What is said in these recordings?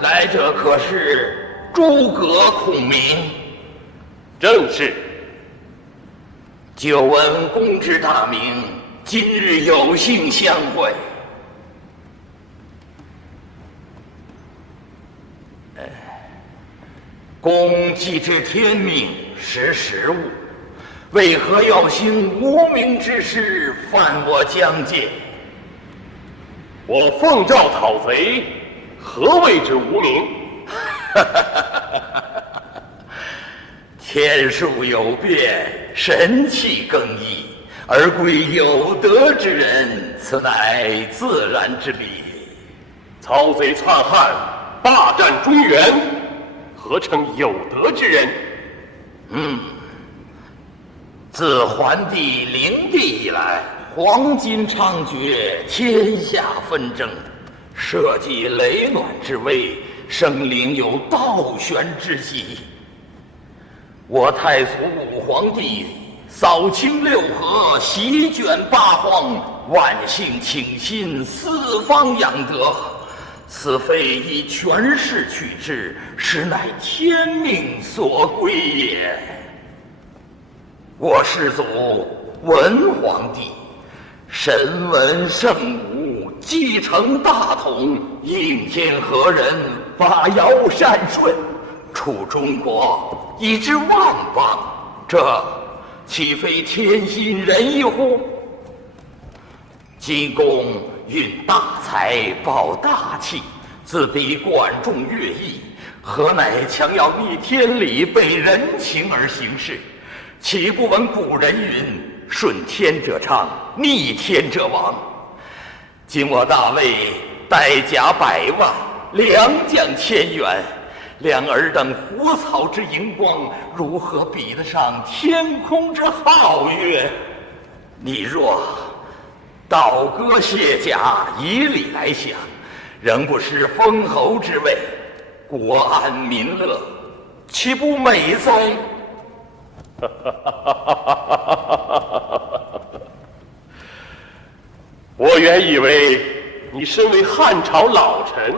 来者可是诸葛孔明？正是。久闻公之大名，今日有幸相会。公既知天命，识时务，为何要行无名之事，犯我疆界？我奉诏讨贼，何谓之无名？天数有变，神气更易，而归有德之人，此乃自然之理。曹贼篡汉，霸占中原，何称有德之人？自桓帝灵帝以来，黄巾猖獗，天下纷争，社稷累卵之危，生灵有倒悬之机。我太祖武皇帝扫清六合，席卷八荒，万姓倾心，四方养德。此非以权势取之，实乃天命所归也。我世祖文皇帝，神文圣武，继承大统，应天和人，发尧善舜，处中国以知万邦，这岂非天心仁义乎？今公运大才，抱大气，自比管仲、乐毅，何乃强要逆天理，背人情而行事？岂不闻古人云：顺天者昌，逆天者亡。今我大魏带甲100万，良将1000员，两尔等胡草之荧光，如何比得上天空之皓月？你若倒戈卸甲，以礼来降，仍不失封侯之位，国安民乐，岂不美哉？我原以为你身为汉朝老臣，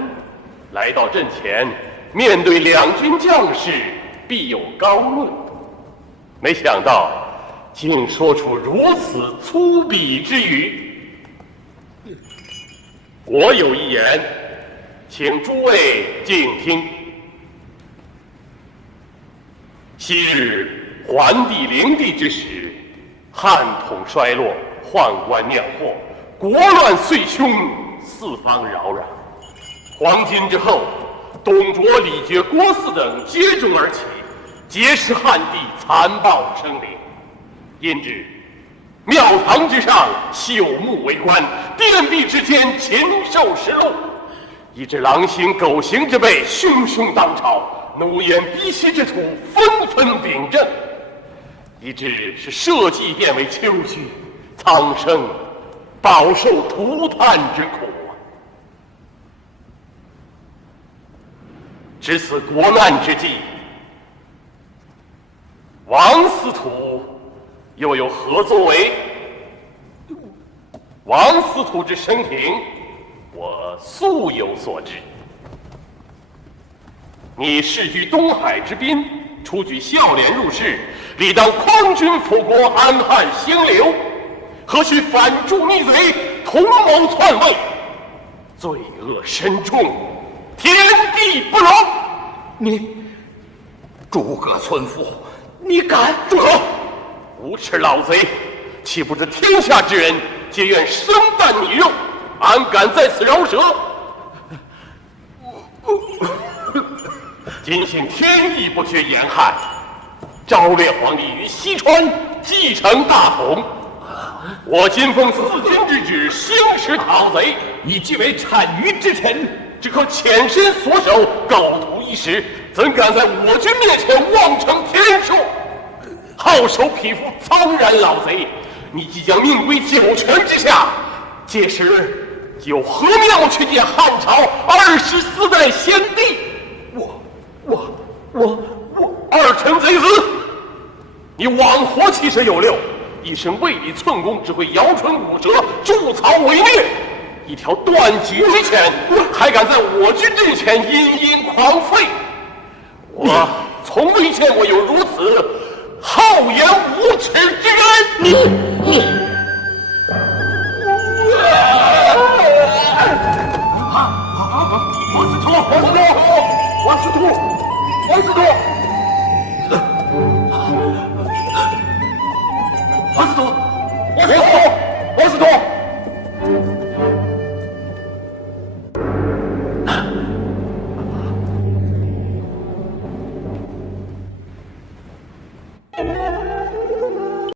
来到阵前，面对两军将士，必有高论，没想到竟说出如此粗鄙之语。我有一言，请诸位静听。昔日桓帝灵帝之时，汉统衰落，宦官酿祸，国乱岁凶，四方扰攘。黄巾之后，董卓、李傕、郭汜等接踵而起，劫持汉帝，残暴生灵。因之，庙堂之上朽木为官，殿壁之间禽兽食禄，以致狼行狗行之辈汹汹当朝，奴颜婢膝之徒纷纷秉政，以致是社稷变为丘墟，苍生饱受涂炭之苦。值此国难之际，王司徒又有何作为？王司徒之生平，我素有所知。你世居东海之滨，出举孝廉入仕，理当匡君辅国，安汉兴刘，何须反助逆贼，同谋篡位？罪恶深重，天地不容！你，诸葛村夫，你敢？住口！无耻老贼！岂不知天下之人皆愿生啖你肉，安敢在此饶舌？今幸天意不绝严汉，昭烈皇帝于西川继承大统。我今奉四军之旨，兴师讨贼。你既为单于之臣，只可潜身所守，构图一时，怎敢在我军面前妄称天数？好手匹夫，苍然老贼！你即将命归九泉之下，届时有何妙去见汉朝24代先帝？我二臣贼子，你枉活7神有6，一生为你寸功，只会摇唇鼓舌，筑草为虐。一条断脊之犬，还敢在我军阵前殷殷狂吠！我从未见过有如此厚颜无耻之人！王司徒！王司徒！